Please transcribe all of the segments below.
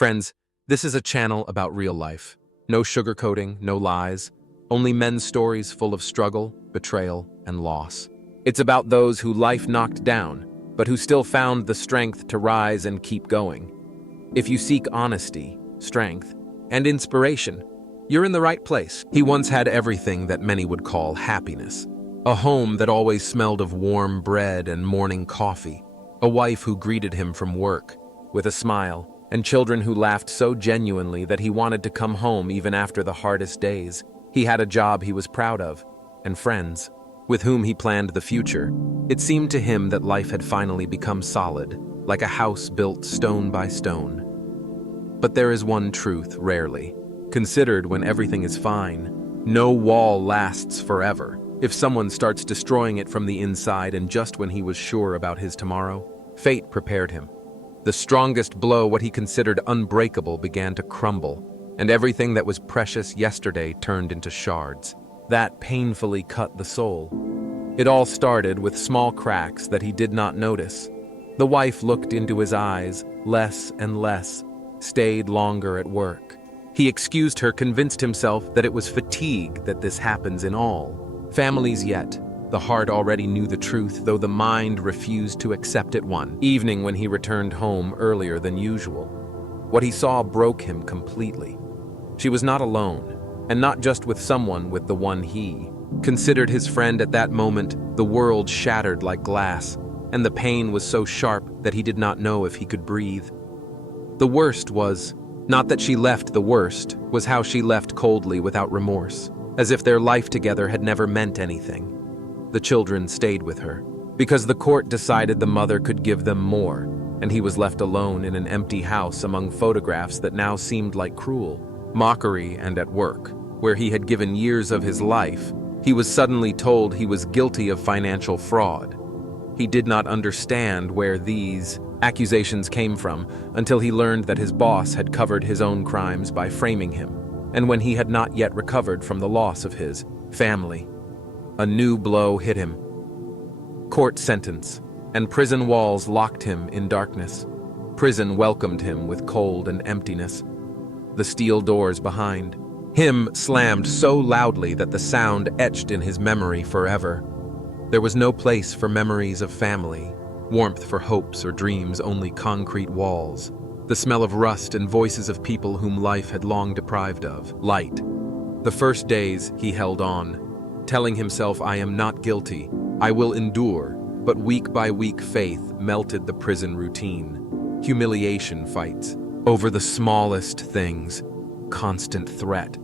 Friends, this is a channel about real life. No sugarcoating, no lies, only men's stories full of struggle, betrayal, and loss. It's about those who life knocked down, but who still found the strength to rise and keep going. If you seek honesty, strength, and inspiration, you're in the right place. He once had everything that many would call happiness. A home that always smelled of warm bread and morning coffee. A wife who greeted him from work with a smile, and children who laughed so genuinely that he wanted to come home even after the hardest days. He had a job he was proud of, and friends with whom he planned the future. It seemed to him that life had finally become solid, like a house built stone by stone. But there is one truth rarely considered when everything is fine. No wall lasts forever. If someone starts destroying it from the inside, and just when he was sure about his tomorrow, fate prepared him. The strongest blow, what he considered unbreakable, began to crumble, and everything that was precious yesterday turned into shards. That painfully cut the soul. It all started with small cracks that he did not notice. The wife looked into his eyes less and less, stayed longer at work. He excused her, convinced himself that it was fatigue, that this happens in all families, yet the heart already knew the truth, though the mind refused to accept it. One evening when he returned home earlier than usual, what he saw broke him completely. She was not alone, and not just with someone, with the one he considered his friend. At that moment, the world shattered like glass, and the pain was so sharp that he did not know if he could breathe. The worst was not that she left, the worst was how she left coldly, without remorse, as if their life together had never meant anything. The children stayed with her, because the court decided the mother could give them more, and he was left alone in an empty house among photographs that now seemed like cruel mockery. And at work, where he had given years of his life, he was suddenly told he was guilty of financial fraud. He did not understand where these accusations came from until he learned that his boss had covered his own crimes by framing him, and when he had not yet recovered from the loss of his family. A new blow hit him. Court sentence, and prison walls locked him in darkness. Prison welcomed him with cold and emptiness. The steel doors behind him slammed so loudly that the sound etched in his memory forever. There was no place for memories of family, warmth for hopes or dreams, only concrete walls, the smell of rust, and voices of people whom life had long deprived of light. The first days he held on, telling himself, I am not guilty, I will endure, but week by week faith melted the prison routine. Humiliation fights over the smallest things, constant threat.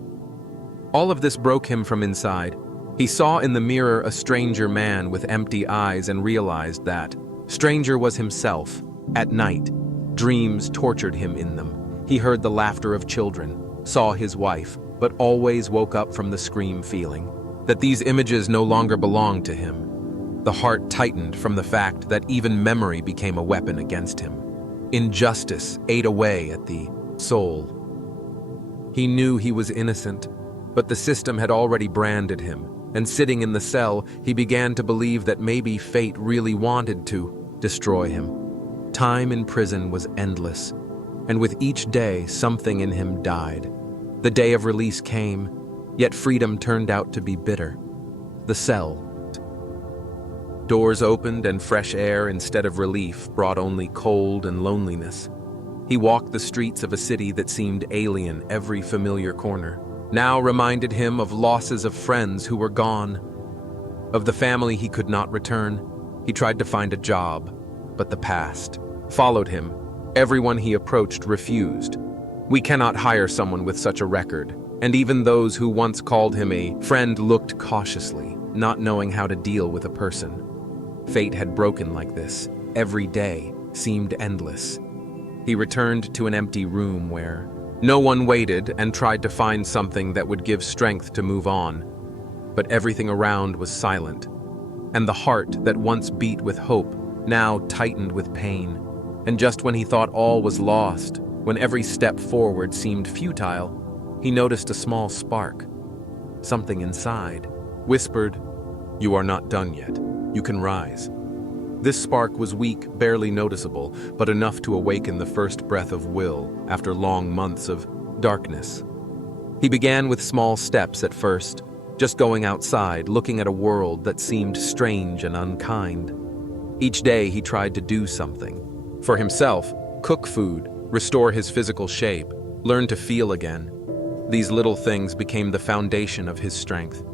All of this broke him from inside. He saw in the mirror a stranger man with empty eyes and realized that stranger was himself. At night, dreams tortured him in them. He heard the laughter of children, saw his wife, but always woke up from the scream feeling that these images no longer belonged to him. The heart tightened from the fact that even memory became a weapon against him. Injustice ate away at the soul. He knew he was innocent, but the system had already branded him, and sitting in the cell, he began to believe that maybe fate really wanted to destroy him. Time in prison was endless, and with each day, something in him died. The day of release came, yet freedom turned out to be bitter. The cell. Doors opened, and fresh air instead of relief brought only cold and loneliness. He walked the streets of a city that seemed alien. Every familiar corner now reminded him of losses of friends who were gone, of the family he could not return. He tried to find a job, but the past followed him. Everyone he approached refused. We cannot hire someone with such a record, and even those who once called him a friend looked cautiously, not knowing how to deal with a person. Fate had broken like this. Every day seemed endless. He returned to an empty room where no one waited, and tried to find something that would give strength to move on. But everything around was silent, and the heart that once beat with hope now tightened with pain. And just when he thought all was lost, when every step forward seemed futile, he noticed a small spark. Something inside whispered, "You are not done yet. You can rise." This spark was weak, barely noticeable, but enough to awaken the first breath of will after long months of darkness. He began with small steps at first, just going outside, looking at a world that seemed strange and unkind. Each day he tried to do something. For himself, cook food, restore his physical shape, learn to feel again. These little things became the foundation of his strength.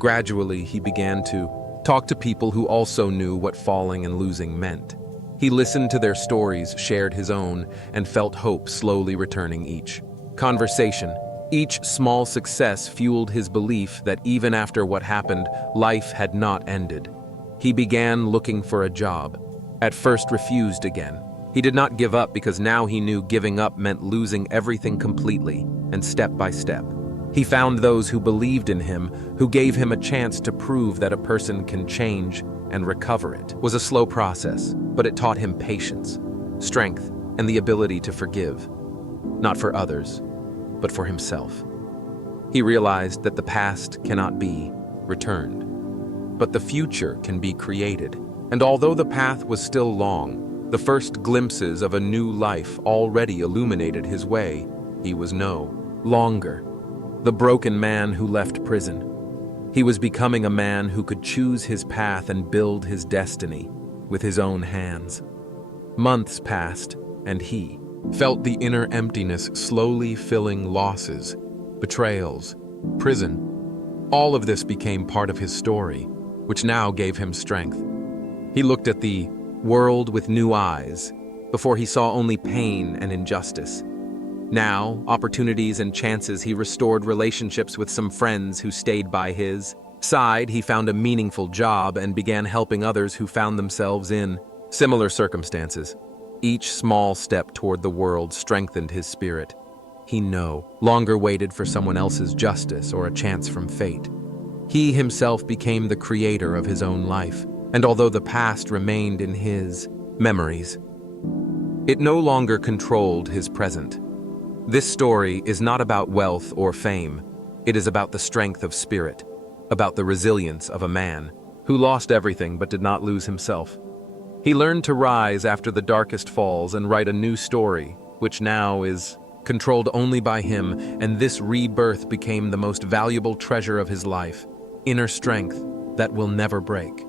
Gradually, he began to talk to people who also knew what falling and losing meant. He listened to their stories, shared his own, and felt hope slowly returning each conversation. Each small success fueled his belief that even after what happened, life had not ended. He began looking for a job. At first refused again. He did not give up because now he knew giving up meant losing everything completely, and step by step. He found those who believed in him, who gave him a chance to prove that a person can change and recover. It was a slow process, but it taught him patience, strength, and the ability to forgive. Not for others, but for himself. He realized that the past cannot be returned, but the future can be created. And although the path was still long, the first glimpses of a new life already illuminated his way. He was no longer the broken man who left prison. He was becoming a man who could choose his path and build his destiny with his own hands. Months passed, and he felt the inner emptiness slowly filling losses, betrayals, prison. All of this became part of his story, which now gave him strength. He looked at the world with new eyes. Before he saw only pain and injustice. Now, opportunities and chances, he restored relationships with some friends who stayed by his side. He found a meaningful job and began helping others who found themselves in similar circumstances. Each small step toward the world strengthened his spirit. He no longer waited for someone else's justice or a chance from fate. He himself became the creator of his own life, and although the past remained in his memories, it no longer controlled his present. This story is not about wealth or fame. It is about the strength of spirit, about the resilience of a man who lost everything but did not lose himself. He learned to rise after the darkest falls and write a new story, which now is controlled only by him, and this rebirth became the most valuable treasure of his life, inner strength that will never break.